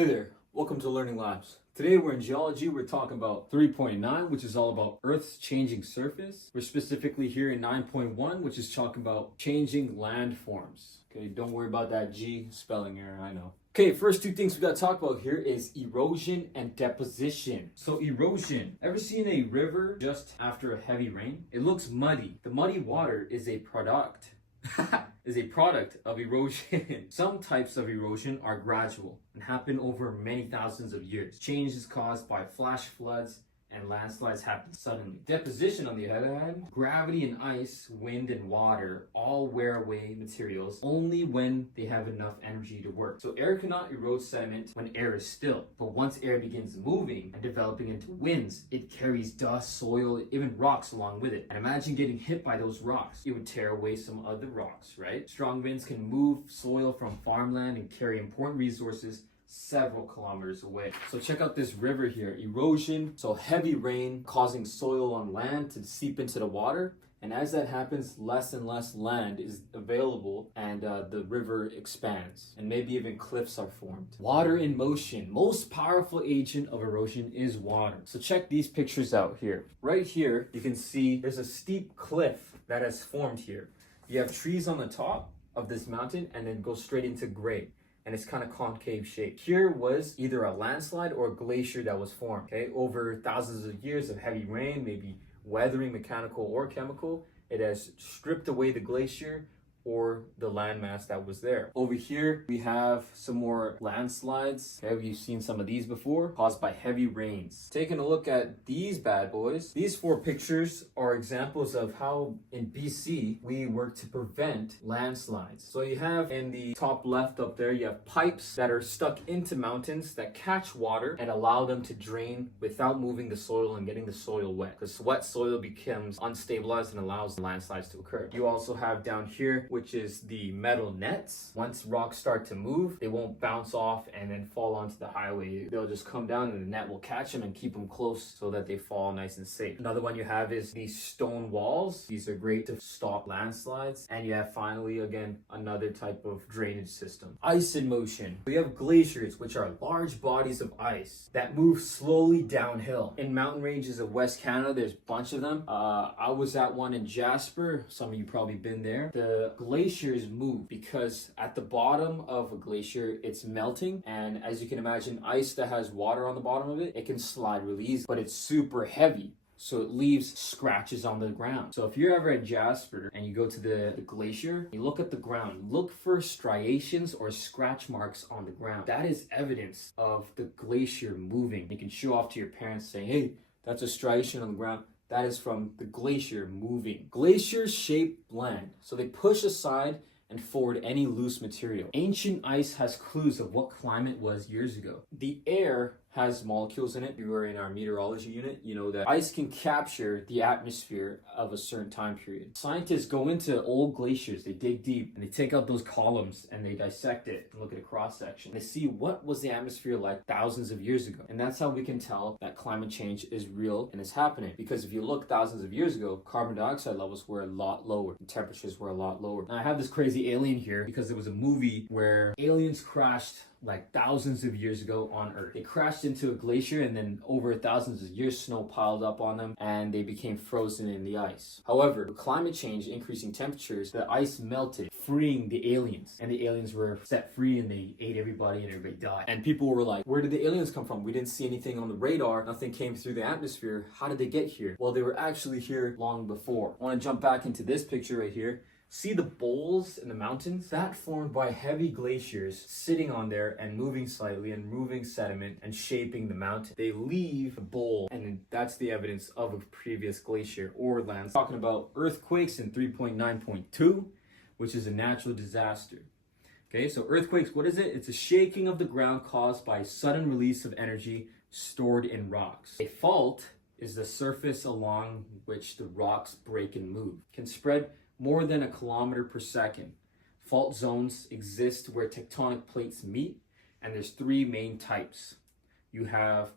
Hey there, welcome to Learning Labs. Today we're in geology. We're talking about 3.9, which is all about Earth's changing surface. We're specifically here in 9.1, which is talking about changing landforms. Okay, don't worry about that G spelling error, I know. Okay, first two things we got to talk about here is erosion and deposition. So erosion, ever seen a river just after a heavy rain? It looks muddy. The muddy water is a product of erosion. Some types of erosion are gradual and happen over many thousands of years. Change is caused by flash floods and landslides happen suddenly. Deposition, on the other hand, gravity and ice, wind and water all wear away materials only when they have enough energy to work. So air cannot erode sediment when air is still, but once air begins moving and developing into winds, it carries dust, soil, even rocks along with it. And imagine getting hit by those rocks. It would tear away some other rocks, right? Strong winds can move soil from farmland and carry important resources several kilometers away. So check out this river here. Erosion, so heavy rain causing soil on land to seep into the water. And as that happens, less and less land is available and the river expands and maybe even cliffs are formed. Water in motion. Most powerful agent of erosion is water. So check these pictures out here. Right here, you can see there's a steep cliff that has formed here. You have trees on the top of this mountain and then go straight into grade. And it's kind of concave shaped. Here was either a landslide or a glacier that was formed, okay? Over thousands of years of heavy rain, maybe weathering, mechanical or chemical, it has stripped away the glacier or the landmass that was there. Over here, we have some more landslides. Okay, we've seen some of these before, caused by heavy rains. Taking a look at these bad boys, these four pictures are examples of how in BC we work to prevent landslides. So you have in the top left up there, you have pipes that are stuck into mountains that catch water and allow them to drain without moving the soil and getting the soil wet. Because wet soil becomes unstabilized and allows landslides to occur. You also have down here, which is the metal nets. Once rocks start to move, they won't bounce off and then fall onto the highway. They'll just come down and the net will catch them and keep them close so that they fall nice and safe. Another one you have is these stone walls. These are great to stop landslides. And you have finally, again, another type of drainage system. Ice in motion. We have glaciers, which are large bodies of ice that move slowly downhill. In mountain ranges of West Canada, there's a bunch of them. I was at one in Jasper. Some of you probably been there. The glaciers move because at the bottom of a glacier it's melting, and as you can imagine, ice that has water on the bottom of it, it can slide really easy, but it's super heavy, so it leaves scratches on the ground. So if you're ever at Jasper and you go to the glacier, you look at the ground, look for striations or scratch marks on the ground. That is evidence of the glacier moving. You can show off to your parents saying, hey, that's a striation on the ground. That is from the glacier moving. Glaciers shape land, so they push aside and forward any loose material. Ancient ice has clues of what climate was years ago. The air has molecules in it. If you were in our meteorology unit, you know that ice can capture the atmosphere of a certain time period. Scientists go into old glaciers, they dig deep, and they take out those columns and they dissect it and look at a cross-section. They see what was the atmosphere like thousands of years ago. And that's how we can tell that climate change is real and is happening. Because if you look thousands of years ago, carbon dioxide levels were a lot lower. And temperatures were a lot lower. Now I have this crazy alien here because there was a movie where aliens crashed like thousands of years ago on Earth. They crashed into a glacier and then over thousands of years snow piled up on them and they became frozen in the ice. However, with climate change increasing temperatures, the ice melted, freeing the aliens. And the aliens were set free and they ate everybody and everybody died. And people were like, where did the aliens come from? We didn't see anything on the radar. Nothing came through the atmosphere. How did they get here? Well, they were actually here long before. I want to jump back into this picture right here. See the bowls in the mountains? That formed by heavy glaciers sitting on there and moving slightly and moving sediment and shaping the mountain. They leave the bowl, and that's the evidence of a previous glacier or land. Talking about earthquakes in 3.9.2, which is a natural disaster. Okay, so earthquakes, what is it? It's a shaking of the ground caused by sudden release of energy stored in rocks. A fault is the surface along which the rocks break and move. Can spread more than 1 kilometer per second. Fault zones exist where tectonic plates meet, and there's 3 main types. You have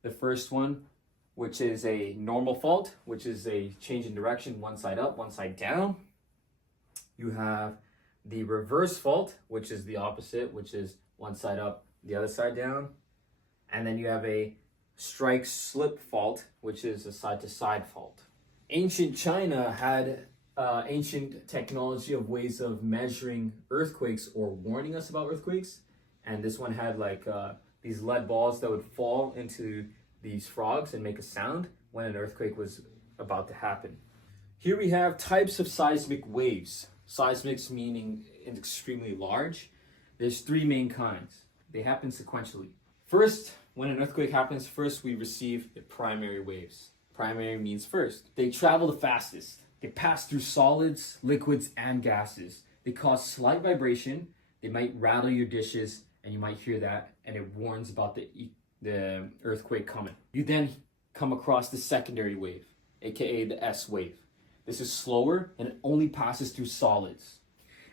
the first one, which is a normal fault, which is a change in direction, one side up, one side down. You have the reverse fault, which is the opposite, which is one side up, the other side down. And then you have a strike-slip fault, which is a side-to-side fault. Ancient China had ancient technology of ways of measuring earthquakes or warning us about earthquakes. And this one had like these lead balls that would fall into these frogs and make a sound when an earthquake was about to happen. Here we have types of seismic waves. Seismics meaning extremely large. There's three main kinds. They happen sequentially. First, when an earthquake happens, first we receive the primary waves. Primary means first. They travel the fastest. They pass through solids, liquids, and gases. They cause slight vibration. They might rattle your dishes, and you might hear that, and it warns about the earthquake coming. You then come across the secondary wave, aka the S wave. This is slower, and it only passes through solids.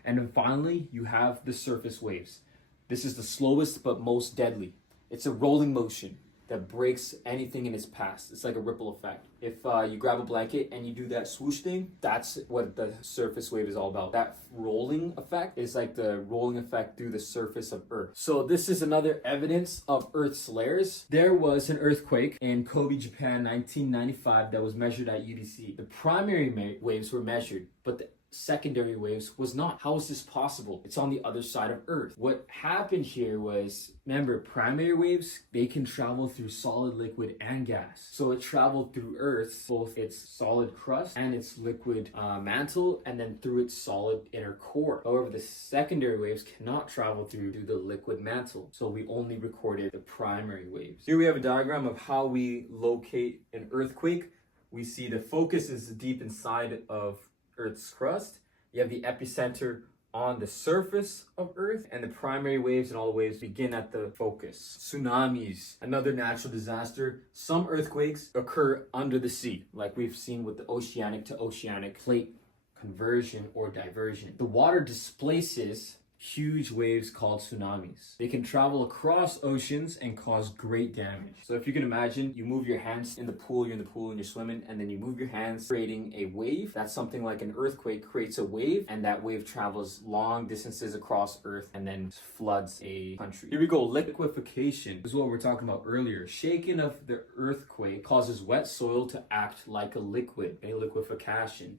And then finally, you have the surface waves. This is the slowest but most deadly. It's a rolling motion that breaks anything in its path. It's like a ripple effect. If you grab a blanket and you do that swoosh thing, that's what the surface wave is all about. That rolling effect is like the rolling effect through the surface of Earth. So this is another evidence of Earth's layers. There was an earthquake in Kobe, Japan, 1995 that was measured at UDC. The primary waves were measured, but the secondary waves was not. How is this possible? It's on the other side of Earth. What happened here was, remember, primary waves, they can travel through solid, liquid, and gas. So it traveled through Earth, both its solid crust and its liquid mantle, and then through its solid inner core. However, the secondary waves cannot travel through the liquid mantle. So we only recorded the primary waves. Here we have a diagram of how we locate an earthquake. We see the focus is deep inside of Earth's crust. You have the epicenter on the surface of Earth, and the primary waves and all the waves begin at the focus. Tsunamis, another natural disaster. Some earthquakes occur under the sea, like we've seen with the oceanic to oceanic plate conversion or diversion. The water displaces huge waves called tsunamis. They can travel across oceans and cause great damage. So if you can imagine, you move your hands in the pool, you're in the pool and you're swimming, and then you move your hands creating a wave. That's something like an earthquake creates a wave, and that wave travels long distances across Earth and then floods a country. Here we go, liquefaction. This is what we were talking about earlier. Shaking of the earthquake causes wet soil to act like a liquid. A liquefaction.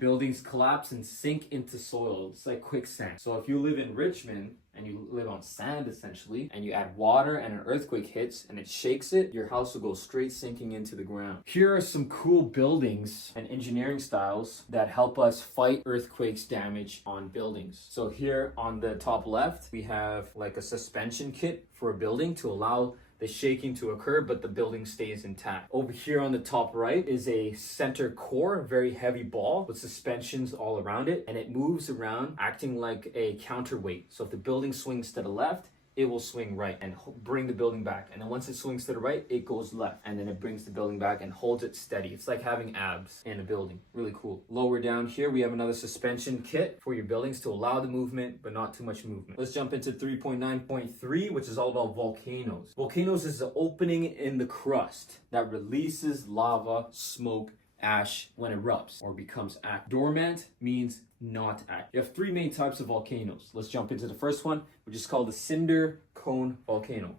Buildings collapse and sink into soil. It's like quicksand. So if you live in Richmond and you live on sand essentially, and you add water and an earthquake hits and it shakes it, your house will go straight sinking into the ground. Here are some cool buildings and engineering styles that help us fight earthquakes damage on buildings. So here on the top left, we have like a suspension kit for a building to allow the shaking to occur, but the building stays intact. Over here on the top right is a center core, very heavy ball with suspensions all around it, and it moves around acting like a counterweight. So if the building swings to the left, it will swing right and bring the building back. And then once it swings to the right, it goes left. And then it brings the building back and holds it steady. It's like having abs in a building. Really cool. Lower down here, we have another suspension kit for your buildings to allow the movement, but not too much movement. Let's jump into 3.9.3, which is all about volcanoes. Volcanoes is the opening in the crust that releases lava, smoke, ash when it erupts or becomes active. Dormant means not active. You have three main types of volcanoes. Let's jump into the first one, which is called the cinder cone volcano.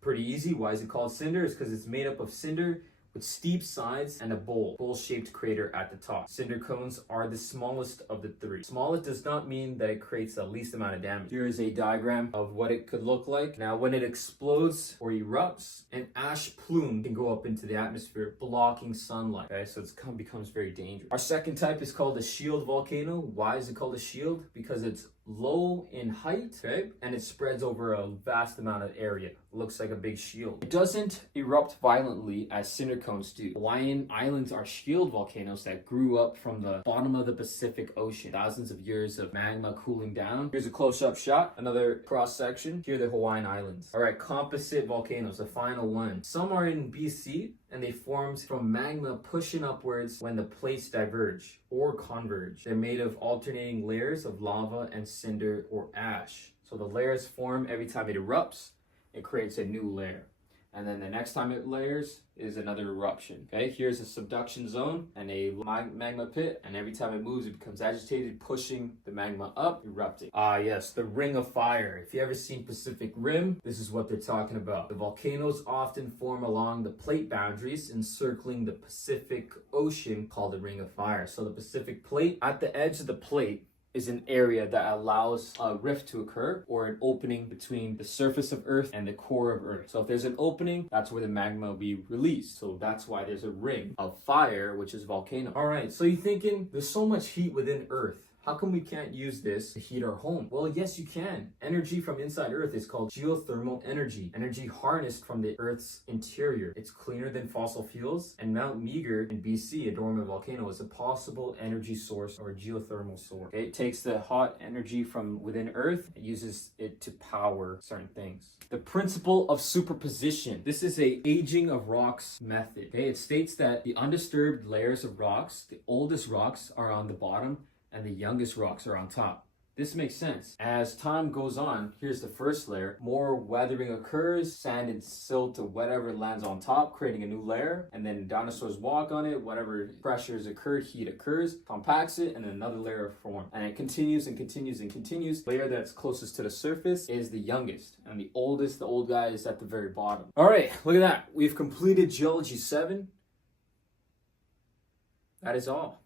Pretty easy. Why is it called cinder? It's because it's made up of cinder with steep sides and a bowl-shaped crater at the top. Cinder cones are the smallest of the three. Smallest does not mean that it creates the least amount of damage. Here is a diagram of what it could look like. Now, when it explodes or erupts, an ash plume can go up into the atmosphere, blocking sunlight. Okay, so it becomes very dangerous. Our second type is called a shield volcano. Why is it called a shield? Because it's low in height, okay, and it spreads over a vast amount of area. It looks like a big shield. It doesn't erupt violently as cinder cones do. Hawaiian Islands are shield volcanoes that grew up from the bottom of the Pacific Ocean. Thousands of years of magma cooling down. Here's a close-up shot, another cross-section. Here are the Hawaiian Islands. All right, composite volcanoes, the final one. Some are in BC, and they formed from magma pushing upwards when the plates diverge or converge. They're made of alternating layers of lava and cinder or ash. So the layers form every time it erupts, it creates a new layer. And then the next time it layers is another eruption. Okay, here's a subduction zone and a magma pit, and every time it moves, it becomes agitated, pushing the magma up, erupting. Ah, yes, the Ring of Fire. If you ever seen Pacific Rim, this is what they're talking about. The volcanoes often form along the plate boundaries encircling the Pacific Ocean, called the Ring of Fire. So the Pacific Plate, at the edge of the plate, is an area that allows a rift to occur, or an opening between the surface of Earth and the core of Earth. So if there's an opening, that's where the magma will be released. So that's why there's a ring of fire, which is volcano. All right, so you're thinking there's so much heat within Earth. How come we can't use this to heat our home? Well, yes, you can. Energy from inside Earth is called geothermal energy. Energy harnessed from the Earth's interior. It's cleaner than fossil fuels, and Mount Meager in BC, a dormant volcano, is a possible energy source or a geothermal source. Okay? It takes the hot energy from within Earth and uses it to power certain things. The principle of superposition. This is a aging of rocks method. Okay? It states that the undisturbed layers of rocks, the oldest rocks are on the bottom, and the youngest rocks are on top. This makes sense. As time goes on, here's the first layer, more weathering occurs, sand and silt or whatever lands on top, creating a new layer, and then dinosaurs walk on it, whatever pressures occurred, heat occurs, compacts it, and then another layer forms. And it continues and continues and continues. The layer that's closest to the surface is the youngest, and the oldest, the old guy, is at the very bottom. All right, look at that. We've completed Geology 7. That is all.